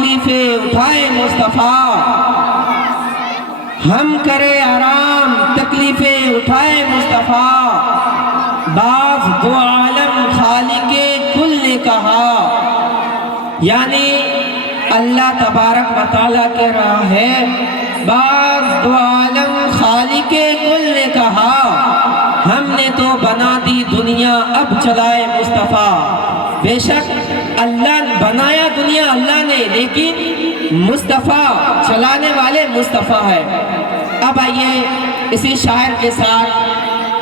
تکلیفیں اٹھائے مصطفیٰ، ہم کرے آرام تکلیفیں اٹھائے مصطفیٰ، باز دو عالم خالق کل نے کہا، یعنی اللہ تبارک و تعالیٰ کہہ رہا ہے، باز دو عالم خالق کل نے کہا، ہم نے تو بنا دی دنیا اب چلائے مصطفیٰ۔ بے شک اللہ بنایا دنیا اللہ نے، لیکن مصطفیٰ چلانے والے مصطفیٰ ہے۔ اب آئیے اسی شاعر کے ساتھ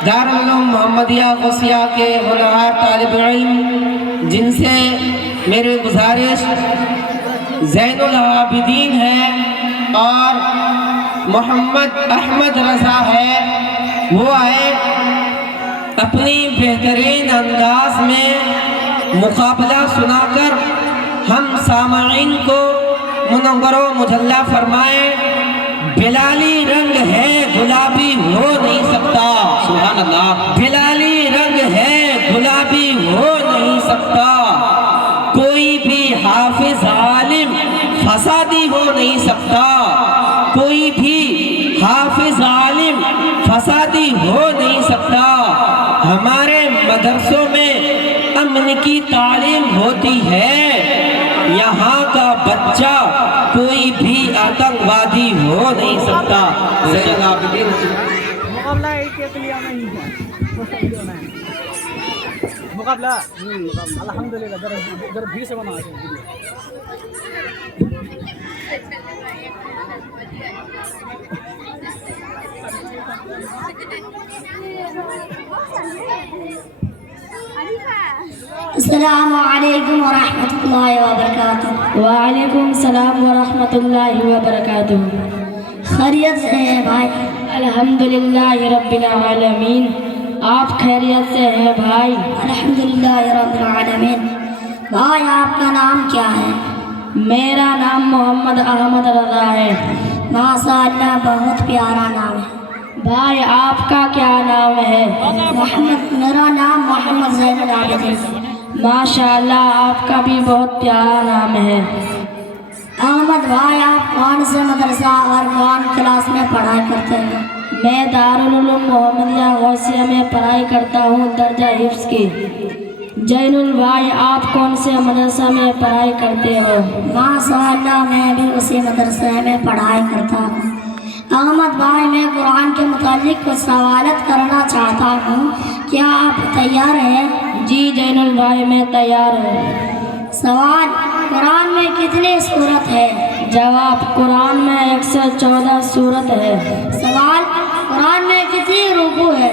دارالعلوم محمدیہ غوثیہ کے ہونہار طالب علم، جن سے میری گزارش زین العابدین ہے اور محمد احمد رضا ہے، وہ آئے اپنی بہترین انداز میں مقابلہ سنا کر ہم سامعین کو منور و مجلہ فرمائیں۔ بلالی رنگ ہے گلابی ہو نہیں سکتا، سبحان اللہ، بلالی رنگ ہے گلابی ہو نہیں سکتا، کوئی بھی حافظ عالم فسادی ہو نہیں سکتا، کوئی بھی حافظ عالم فسادی ہو نہیں سکتا۔ ہمارے مدرسوں میں امن کی تعلیم ہوتی ہے، یہاں کا بچہ کوئی بھی آتنکوادی ہو نہیں سکتا۔ مقابلہ ایک کے لیے آنا ہی ہے، مقابلہ الحمدللہ در بھی سے بنا ہے۔ السلام علیکم ورحمۃ اللہ وبرکاتہ۔ وعلیکم السلام ورحمۃ اللہ وبرکاتہ۔ خیریت سے ہیں بھائی؟ الحمدللہ رب العالمین، آپ خیریت سے ہیں بھائی؟ الحمدللہ رب العالمین۔ بھائی آپ کا نام کیا ہے؟ میرا نام محمد احمد رضا ہے۔ ماشاء اللہ، بہت پیارا نام ہے۔ بھائی آپ کا کیا نام ہے؟ میرا نام محمد زین العابدین۔ ماشاءاللہ، آپ کا بھی بہت پیارا نام ہے۔ احمد بھائی، آپ کون سے مدرسہ اور کون کلاس میں پڑھائی کرتے ہیں؟ میں دارالعلوم محمدیہ غوثیہ میں پڑھائی کرتا ہوں، درجہ حفظ کی۔ جین البھائی، آپ کون سے مدرسہ میں پڑھائی کرتے ہو؟ ماشاء اللہ، میں بھی اسی مدرسے میں پڑھائی کرتا ہوں۔ احمد بھائی، میں قرآن کے متعلق کچھ سوالات کرنا چاہتا ہوں، کیا آپ تیار ہیں؟ جی جین البھائی، میں تیار ہوں۔ سوال: قرآن میں کتنی سورت ہے؟ جواب: قرآن میں 114 سورت ہے۔ سوال: قرآن میں کتنی رکوع ہے؟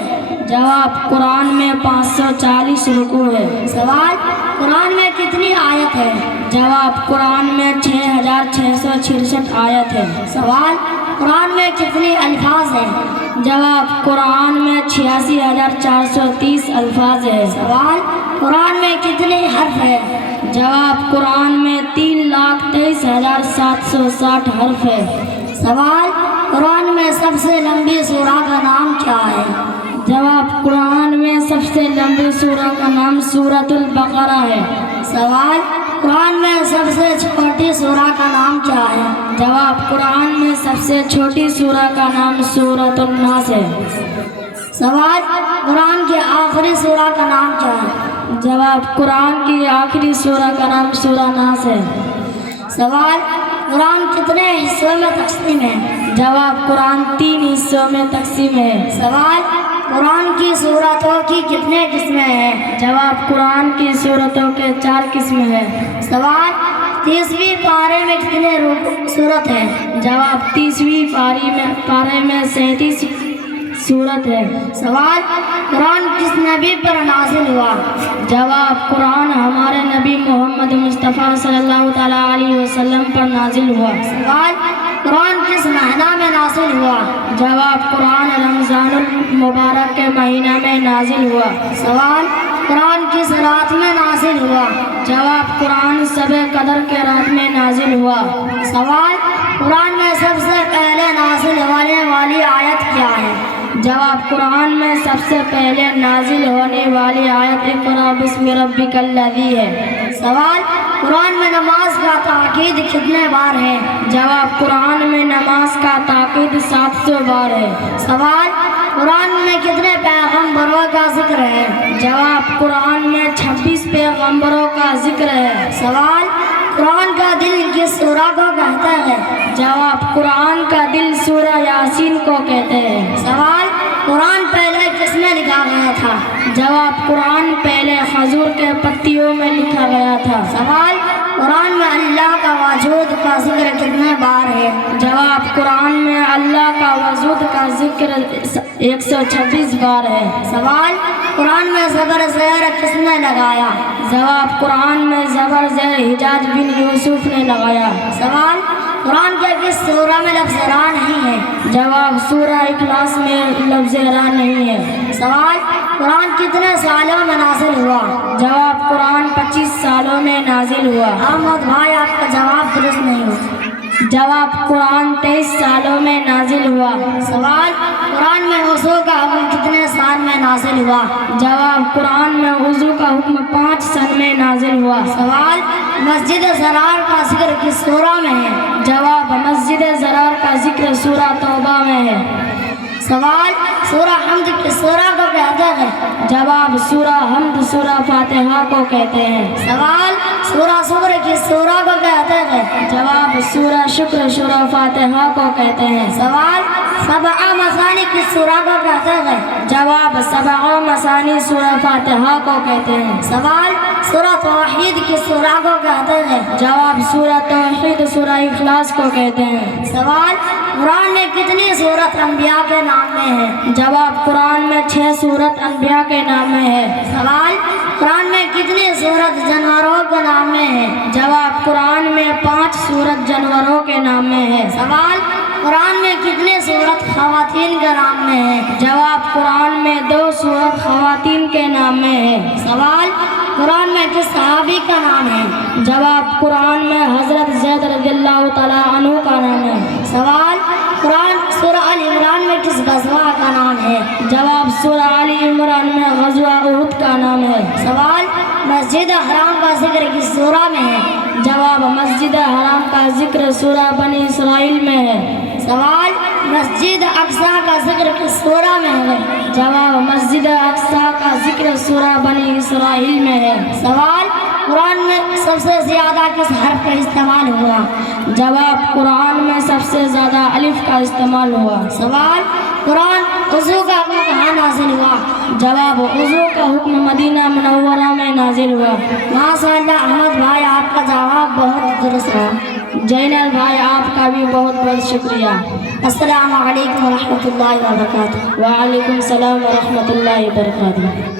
جواب: قرآن میں 540 رکوع ہے۔ سوال: قرآن میں کتنی آیت ہے؟ جواب: قرآن میں 6666 آیت ہے۔ سوال: قرآن میں کتنے الفاظ ہیں؟ جواب: قرآن میں 86430 الفاظ ہے۔ سوال: قرآن میں کتنے حرف ہیں؟ جواب: قرآن میں 3,23,760 حرف ہے۔ سوال: قرآن میں سب سے لمبی سورہ کا نام کیا ہے؟ جواب: قرآن میں سب سے لمبی سورہ کا نام سورۃ البقرہ ہے۔ سوال: قرآن میں سب سے چھوٹی سورہ کا نام کیا ہے؟ جواب: قرآن میں سب سے چھوٹی سورہ کا نام سورۃ الناس ہے۔ سوال: قرآن کی آخری سورہ کا نام کیا ہے؟ جواب: قرآن کی آخری سورہ کا نام سورہ ناس ہے۔ سوال: قرآن کتنے حصوں میں تقسیم ہے؟ جواب: قرآن 3 حصوں میں تقسیم ہے۔ سوال: قرآن کی سورتوں کی کتنے قسمیں ہیں؟ جواب: قرآن کی سورتوں کے 4 قسم ہیں۔ سوال: 30ویں پارے میں کتنے سورت ہیں؟ جواب: 30ویں پارے میں 37 سورت ہے۔ سوال: قرآن کس نبی پر نازل ہوا؟ جواب: قرآن ہمارے نبی محمد مصطفیٰ صلی اللہ تعالیٰ علیہ وسلم پر نازل ہوا۔ سوال: قرآن کس مہینہ میں نازل ہوا؟ جواب: قرآن رمضان المبارک کے مہینہ میں نازل ہوا۔ سوال: قرآن کس رات میں نازل ہوا؟ جواب: قرآن شب قدر کے رات میں نازل ہوا۔ سوال: قرآن میں سب سے پہلے نازل ہونے والی آیت کیا ہے؟ جواب: قرآن میں سب سے پہلے نازل ہونے والی آیت اقرأ بسم ربک الذی ہے۔ سوال: قرآن میں نماز کا تاکید کتنے بار ہے؟ جواب قرآن میں نماز کا تاکید 700 بار ہے. سوال قرآن میں کتنے پیغمبروں کا ذکر ہے؟ جواب قرآن میں 26 پیغمبروں کا ذکر ہے. سوال قرآن کا دل کس سورہ کو کہتا ہے؟ جواب قرآن کا دل سورہ یاسین کو کہتے ہیں. سوال قرآن پہلے کس میں لکھا گیا تھا؟ جواب قرآن پہلے کھجور کے پتیوں میں لکھا گیا تھا. سوال قرآن میں اللہ کا وجود کا ذکر کتنے بار ہے؟ جواب قرآن میں اللہ کا وجود کا ذکر 126 بار ہے. سوال قرآن میں زبر زیر کس نے لگایا؟ جواب قرآن میں زبر زیر حجاج بن یوسف نے لگایا. سوال قرآن کے کس سورہ میں لفظ را نہیں ہے؟ جواب سورہ اخلاص میں لفظ را نہیں ہے. سوال قرآن کتنے سالوں میں نازل ہوا؟ جواب قرآن 25 سالوں میں نازل ہوا. احمد بھائی آپ کا جواب درست نہیں ہوا. جواب قرآن 23 سالوں میں نازل ہوا. سوال قرآن میں وضو کا حکم کتنے سال میں نازل ہوا؟ جواب قرآن میں وضو کا حکم 5 سال میں نازل ہوا. سوال مسجد زرار کا ذکر کس سورہ میں ہے؟ جواب مسجد زرار کا ذکر سورہ توبہ میں ہے. سوال سورہ حمد کس سورہ کو کہتے ہیں؟ جواب سورہ حمد سورہ فاتحہ کو کہتے ہیں. سوال سورہ شکر کس سورہ کو کہتے ہیں؟ جواب سورہ شکر سورہ فاتحہ کو کہتے ہیں. سوال سبع مثانی کس سورہ کو کہتے ہیں؟ جواب سبع مثانی سورہ فاتحہ کو کہتے ہیں. سوال سورہ توحید کس سورہ کو کہتے ہیں؟ جواب سورہ توحید سورہ اخلاص کو کہتے ہیں. سوال قرآن میں کتنی سورت انبیاء کے نام میں ہے؟ جواب قرآن میں 6 سورت انبیاء کے نام میں ہے. سوال قرآن میں کتنی سورت جانوروں کے نام میں ہے؟ جواب قرآن میں 5 سورت جانوروں کے نام میں ہے. سوال قرآن میں کتنی سورت خواتین کے نام میں ہے؟ جواب قرآن میں 2 سورت خواتین کے نام میں ہے. سوال قرآن میں کس صحابی کا نام ہے؟ جواب قرآن میں حضرت زید رضی اللہ تعالیٰ عنہ کا نام ہے. سوال قرآن سورہ آل عمران میں کس غزوہ کا نام ہے؟ جواب سورہ آل عمران میں غزوہ احد کا نام ہے. سوال مسجد حرام کا ذکر کس سورہ میں ہے؟ جواب مسجد حرام کا ذکر سورہ بنی اسرائیل میں ہے. سوال مسجد اقصی کا ذکر کس سورہ میں ہے؟ جواب مسجد اقصی کا ذکر سورہ بنی اسرائیل میں ہے. سوال قرآن میں سب سے زیادہ کس حرف کا استعمال ہوا؟ جواب قرآن میں سب سے زیادہ الف کا استعمال ہوا. سوال قرآن وضو کا حکم کہاں نازل ہوا؟ جواب وضو کا حکم مدینہ منورہ میں نازل ہوا. ماشاء اللہ احمد بھائی آپ کا جواب بہت درست ہے. جینل بھائی آپ کا بھی بہت بہت شکریہ. السلام علیکم ورحمۃ اللہ وبرکاتہ. وعلیکم السلام ورحمۃ اللہ وبرکاتہ.